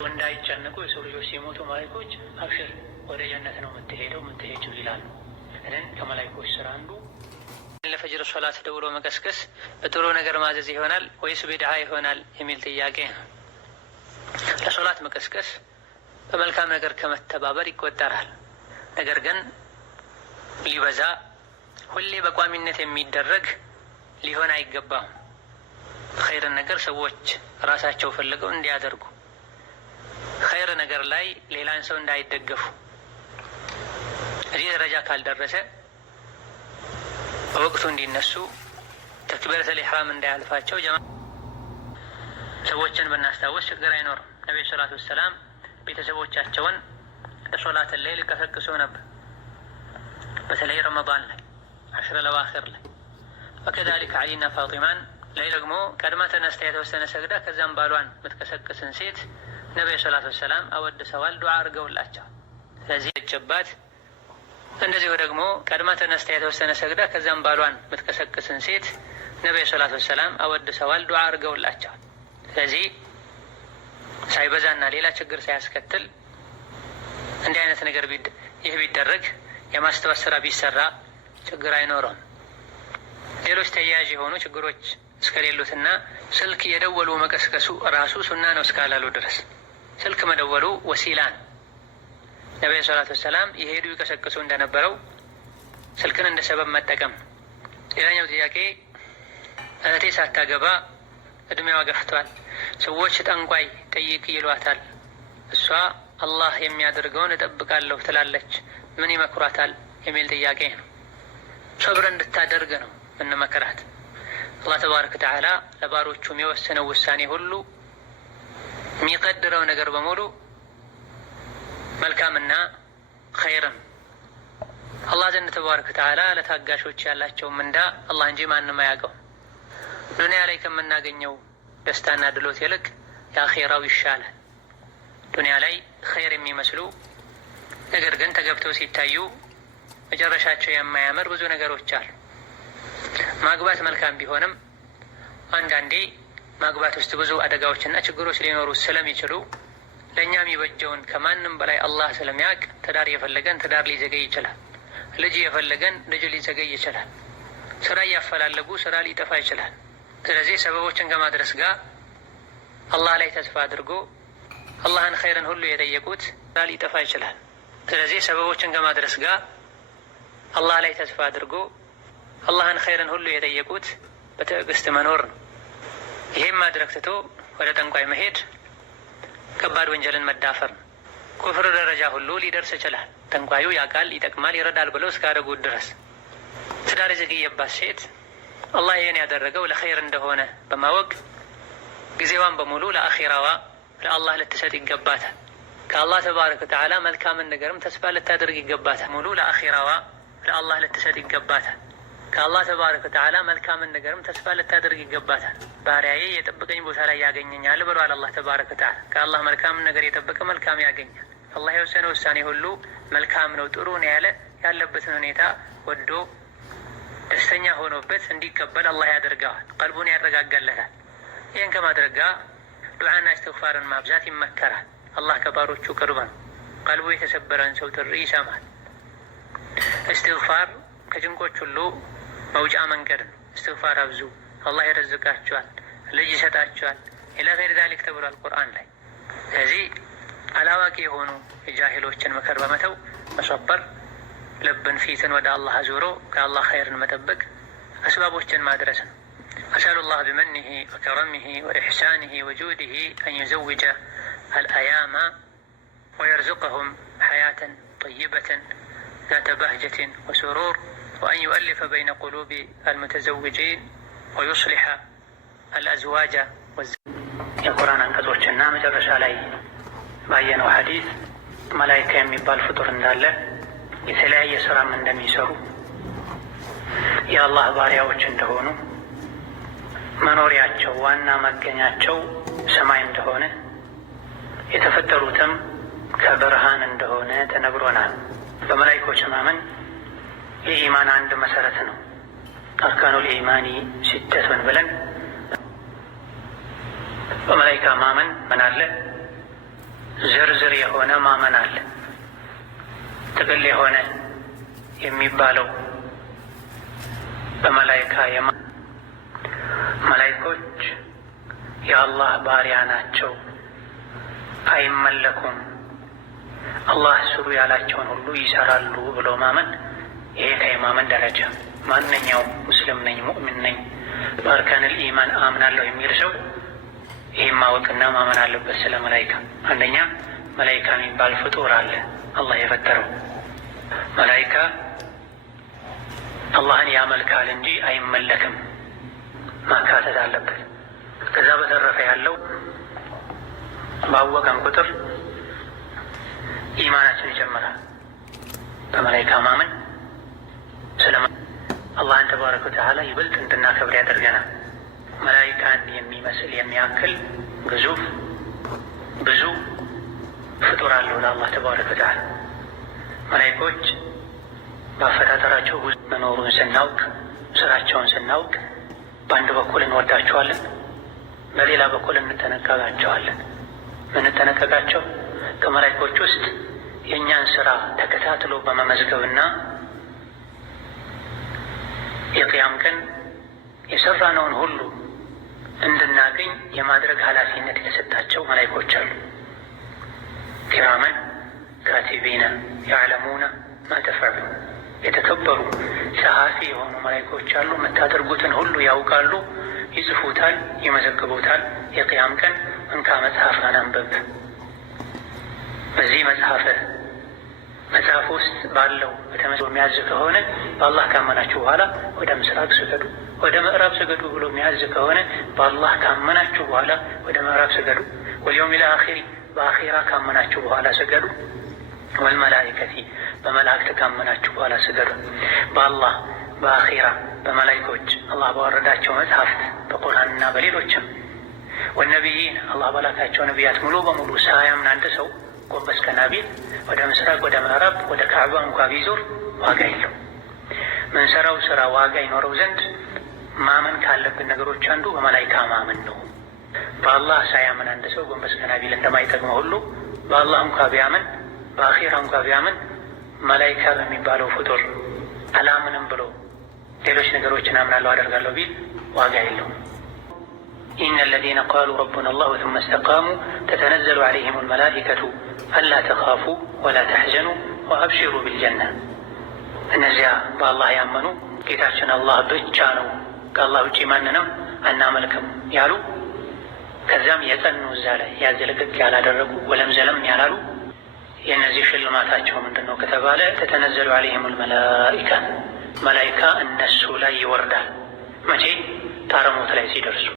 እንዳይጨነቁ የሰው ልጆች ሲሞቱ መላእክቶች አብሽር ወደ ጀነት ነው የምትሄጂው ይላሉ። እኔን ከመላእክቶች ስራ አንዱ ለፈጅር ሶላት ደውሎ መቀስቀስ በጥሩ ነገር ማዘዝ ይሆናል ወይስ ቢድዓ ይሆናል የሚል ጥያቄ ነው። ለሶላት መቀስቀስ በመልካም ነገር ከመተባበር ይቆጠራል። ነገር ግን ሊበዛ ሁሌ በቋሚነት የሚደረግ ሊሆን አይገባም። ኸይርን ነገር ሰዎች ራሳቸው ፈልገው እንዲያደርጉ፣ ኸይር ነገር ላይ ሌላን ሰው እንዳይደገፉ። እዚህ ደረጃ ካልደረሰ በወቅቱ እንዲነሱ ተክቢረተል ኢሕራም እንዳያልፋቸው ሰዎችን ብናስታውስ ችግር አይኖርም። ነቢዩ ሰላቱ ወሰላም ቤተሰቦቻቸውን ለሶላት ሌይል ይቀሰቅሱ ነበር፣ በተለይ ረመዳን ላይ አሽረ ለዋኺር ላይ። ወከዛሊከ ዓሊና ፋጢማን ላይ ደግሞ ቀድማ ተነስታ የተወሰነ ሰግዳ ከዛም ባሏን የምትቀሰቅስን ሴት ነቢዩ ሰላቱ ወሰላም አወድሰዋል፣ ዱዓ አድርገውላቸዋል። ስለዚህ ጭባት እንደዚሁ ደግሞ ቀድማ ተነስታ የተወሰነ ሰግዳ ከዛም ባሏን የምትቀሰቅስን ሴት ነቢዩ ሰላቱ ወሰላም አወድሰዋል፣ ዱዓ አድርገውላቸዋል። ስለዚህ ሳይበዛና ሌላ ችግር ሳያስከትል እንዲህ አይነት ነገር ይህ ቢደረግ የማስታወስ ስራ ቢሰራ ችግር አይኖረውም። ሌሎች ተያያዥ የሆኑ ችግሮች እስከሌሉትና ስልክ የደወሉ መቀስቀሱ ራሱ ሱና ነው እስካላሉ ድረስ ስልክ መደወሉ ወሲላ ነው። ነቢዩ ሰላቱ ወሰላም የሄዱ ይቀሰቅሱ እንደነበረው ስልክን እንደ ሰበብ መጠቀም። ሌላኛው ጥያቄ እህቴ ሳታገባ እድሜዋ ገፍቷል፣ ሰዎች ጠንቋይ ጠይቅ ይሏታል፣ እሷ አላህ የሚያደርገውን እጠብቃለሁ ትላለች፣ ምን ይመክሯታል የሚል ጥያቄ ነው። ሶብር እንድታደርግ ነው ምንመክራት። አላህ ተባረከ ወተዓላ ለባሮቹ የሚወስነው ውሳኔ ሁሉ የሚቀድረው ነገር በሙሉ መልካምና ኸይርም። አላህ ዘንድ ተባረከ ወተዓላ ለታጋሾች ያላቸው ምንዳ አላህ እንጂ ማንም አያውቀው። ዱንያ ላይ ከምናገኘው ደስታና ድሎት ይልቅ የአኼራው ይሻላል። ዱንያ ላይ ኸይር የሚመስሉ ነገር ግን ተገብተው ሲታዩ መጨረሻቸው የማያምር ብዙ ነገሮች አሉ። ማግባት መልካም ቢሆንም አንዳንዴ ማግባት ውስጥ ብዙ አደጋዎችና ችግሮች ሊኖሩ ስለሚችሉ ለእኛ የሚበጀውን ከማንም በላይ አላህ ስለሚያውቅ ትዳር የፈለገን ትዳር ሊዘገይ ይችላል። ልጅ የፈለገን ልጅ ሊዘገይ ይችላል። ስራ እያፈላለጉ ስራ ሊጠፋ ይችላል። ስለዚህ ሰበቦችን ከማድረስ ጋር አላህ ላይ ተስፋ አድርጎ አላህን ኸይርን ሁሉ የጠየቁት ስራ ሊጠፋ ይችላል። ስለዚህ ሰበቦችን ከማድረስ ጋር አላህ ላይ ተስፋ አድርጎ አላህን ኸይርን ሁሉ የጠየቁት በትዕግስት መኖር ነው። ይሄም ማድረግ ትቶ ወደ ጠንቋይ መሄድ ከባድ ወንጀልን መዳፈር ነው። ኩፍር ደረጃ ሁሉ ሊደርስ ይችላል። ጠንቋዩ ያውቃል፣ ይጠቅማል፣ ይረዳል ብለው እስካደረጉት ድረስ ትዳር የዘገየባት ሴት አላህ ይህን ያደረገው ለኸይር እንደሆነ በማወቅ ጊዜዋን በሙሉ ለአኺራዋ ለአላህ ልትሰጥ ይገባታል። ከአላህ ተባረከ ወተዓላ መልካምን ነገርም ተስፋ ልታደርግ ይገባታል። ሙሉ ለአኺራዋ ለአላህ ልትሰጥ ይገባታል። ከአላህ ተባረከ ወተዓላ መልካምን ነገርም ተስፋ ልታደርግ ይገባታል። ባሪያዬ የጠበቀኝ ቦታ ላይ ያገኘኛል ብሏል አላህ ተባረከ ወተዓላ። ከአላህ መልካምን ነገር የጠበቀ መልካም ያገኛል። አላህ የወሰነ ውሳኔ ሁሉ መልካም ነው፣ ጥሩ ነው ያለ ያለበትን ሁኔታ ወዶ ደስተኛ ሆኖበት እንዲቀበል አላህ ያደርገዋል፣ ቀልቡን ያረጋጋለታል። ይህን ከማድረግ ጋር ዱዓና እስትግፋርን ማብዛት ይመከራል። አላህ ከባሮቹ ቅርብ ነው። ቀልቡ የተሰበረን ሰው ጥሪ ይሰማል። እስትግፋር ከጭንቆች ሁሉ መውጫ መንገድ ነው። እስትግፋር አብዙ፣ አላህ ይረዝቃቸዋል፣ ልጅ ይሰጣቸዋል፣ ኢላ ገይሪ ዛሊክ ተብሏል ቁርአን ላይ። ስለዚህ አላዋቂ የሆኑ የጃሂሎችን ምክር በመተው መሰበር፣ ልብን ፊትን ወደ አላህ አዙሮ ከአላህ ኸይርን መጠበቅ፣ አስባቦችን ማድረስ ነው። አስአሉላህ ቢመኒሂ ወከረሚሂ ወኢሕሳኒሂ ወጁዲሂ አን ዩዘውጀ አልአያማ ወየርዙቀሁም ሐያተን ጠይበተን ذات بهجة وسرور وأن يؤلف بين قلوب المتزوجين ويصلح الأزواج የቁርአን አንቀጾችና መጨረሻ ላይ ባየነው ሐዲስ መላኢካ የሚባል ፍጡር እንዳለ የተለያየ ስራም እንደሚሰሩ የአላህ ባሪያዎች እንደሆኑ መኖሪያቸው ዋና መገኛቸው ሰማይ እንደሆነ የተፈጠሩትም ከብርሃን እንደሆነ ተነግሮናል። በመላኢኮች ማመን የኢማን አንድ መሰረት ነው። አርካኑል ኢማኒ ሲተቱን ብለን በመላኢካ ማመን ምን አለ? ዝርዝር የሆነ ማመን አለ። ጥቅል የሆነ የሚባለው በመላይካ መላይኮች የአላህ ባሪያ ናቸው፣ አይመለኩም፣ አላህ ስሩ ያላቸውን ሁሉ ይሰራሉ ብሎ ማመን፣ ይሄ ከኢማመን ደረጃ ማንኛውም ሙስሊም ነኝ ሙእሚን ነኝ በአርካንል ኢማን አምናለሁ የሚል ሰው ይህም ማወቅና ማመን አለበት። ስለ መላይካ አንደኛ መላይካ የሚባል ፍጡር አለ፣ አላህ የፈጠረው መላይካ አላህን ያመልካል እንጂ አይመለክም፣ ማካተት አለበት። ከዛ በተረፈ ያለው ባወቀን ቁጥር ኢማናችን ይጀምራል። በመላይካ ማመን ስለ አላህን ተባረከ ወተዓላ ይበልጥ እንድናከብር ያደርገናል። መላይካን የሚመስል የሚያክል ግዙፍ ብዙ ፍጡር አለው ለአላህ ተባረከ ወተዓላ። መላይኮች በአፈጣጠራቸው ብዙ መኖሩን ስናውቅ፣ ስራቸውን ስናውቅ በአንድ በኩል እንወዳቸዋለን፣ በሌላ በኩል እንጠነቀቃቸዋለን። ምንጠነቀቃቸው ከመላይኮች ውስጥ የእኛን ስራ ተከታትሎ በመመዝገብና የቅያም ቀን የሰራነውን ሁሉ እንድናገኝ የማድረግ ኃላፊነት የተሰጣቸው መላይኮች አሉ። ኪራመን ካቲቢና ያዕለሙና ማ ተፍዐሉን፣ የተከበሩ ጸሐፊ የሆኑ መላይኮች አሉ። የምታደርጉትን ሁሉ ያውቃሉ፣ ይጽፉታል፣ ይመዘግቡታል። የቅያም ቀን እንካ መጽሐፍህን አንብብ፣ በዚህ መጽሐፍ ውስጥ ባለው በተመዝግቦ የሚያዝ ከሆነ በአላህ ካመናችሁ በኋላ ወደ ምስራቅ ስገዱ፣ ወደ ምዕራብ ስገዱ ብሎ የሚያዝ ከሆነ በአላህ ካመናችሁ በኋላ ወደ ምዕራብ ስገዱ፣ ወልየውሚል አኺር በአኺራ ካመናችሁ በኋላ ስገዱ፣ ወልመላኢከቲ በመላእክት ካመናችሁ በኋላ ስገዱ። በአላህ በአኺራ በመላይኮች አላህ ባወረዳቸው መጽሐፍት በቁርአንና በሌሎችም ወነቢይን አላህ ባላካቸው ነቢያት ሙሉ በሙሉ ሳያምን አንድ ሰው ጎንበስ ቀና ቢል ወደ ምስራቅ ወደ ምዕራብ ወደ ካዕባ እንኳ ቢዞር ዋጋ የለው። ምንሰራው ስራ ዋጋ ይኖረው ዘንድ ማመን ካለብን ነገሮች አንዱ በመላይካ ማመን ነው። በአላህ ሳያምን አንድ ሰው ጎንበስ ቀና ቢል እንደማይጠቅመው ሁሉ በአላህ እንኳ ቢያምን በአኺራ እንኳ ቢያምን መላይካ በሚባለው ፍጡር አላምንም ብሎ ሌሎች ነገሮችን አምናለሁ አደርጋለሁ ቢል ዋጋ የለውም። ኢነ አለዚነ ቃሉ ረቡና አላሁ ሱመ እስተቃሙ ተተነዘሉ ዐለይሂሙል መላኢከቱ አላ ተኻፉ ወላ ተሕዘኑ ወአብሽሩ ቢልጀና። እነዚያ በአላህ ያመኑ ጌታችን አላህ ብቻ ነው፣ ከአላህ ውጪ ማንንም አናመልክም ያሉ፣ ከዚያም የጸኑ እዛ ላይ ያዘለቅቅ ያላደረጉ ወለም ዘለም ያላሉ የእነዚህ ሽልማታቸው ምንድን ነው ከተባለ ተተነዘሉ ዐለይሂሙል መላኢካ፣ መላኢካ እነሱ ላይ ይወርዳል። መቼ? ጣረ ሞት ላይ ሲደርሱ